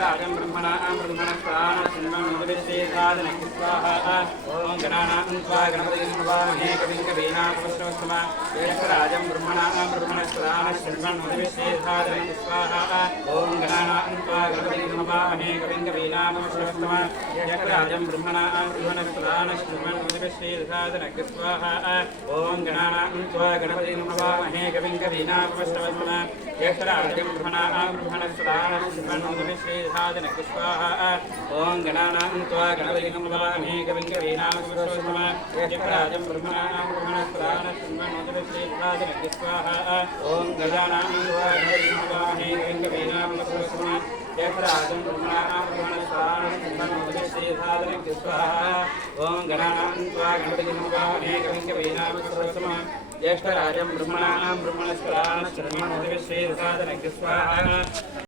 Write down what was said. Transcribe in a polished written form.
राजं ब्रह्मणा ब्रह्मणस्पदान सिंहं स्वाहा ओम गणानां त्वा गणपतिं नमामहे कविं कवीनाथवस्त्रवस्त्रमा राजं ब्रह्मणा ब्रह्मणस्पदान सिंहं स्वाहा ओम गणानां त्वा गणपतिं नमामहे कविं कवीनाथवस्त्रवस्त्रमा राजं ब्रह्मणा ब्रह्मणस्पदान सिंहं स्वाहा ओम गणानां त्वा गणपतिं नमामहे कविं कवीनाथवस्त्रवस्त्रमा राजं ब्रह्मणा ब्रह्मणस्पदान सिंहं स्वाहा ओम गणानां त्वा गणपतिं नमामहे कविं कवीनाथवस्त्रवस्त्रमा राजं ब्रह्मणा ब्रह्मणस्पदान सिंहं स्वाहा ओम गजानां त्वा गणपतिं नमामहे कविं कवीनाथवस्त्रमा राजं ब्रह्मणा ब्रह्मणस्पदान सिंहं स्वाहा ओम गणानां त्वा गणपतिं नमामहे कविं कवीनाथवस्त्रमा ज्येष्ठराजं ब्रह्मणा ब्रह्मणस्पदान सिंहं स्वाहा